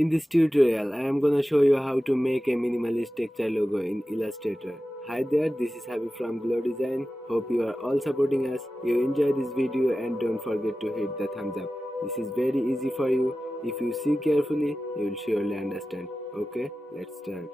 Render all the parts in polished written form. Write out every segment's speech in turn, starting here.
In this tutorial, I am gonna show you how to make a minimalist texture logo in Illustrator. Hi there, this is Habib from Glow Design. Hope you are all supporting us. You enjoy this video and don't forget to hit the thumbs up. This is very easy for you. If you see carefully, you will surely understand. Okay, let's start.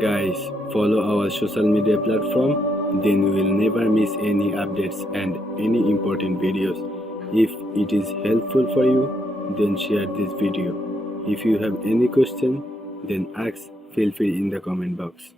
Guys, follow our social media platform, then you will never miss any updates and any important videos. If it is helpful for you, then share this video. If you have any question, then ask, feel free in the comment box.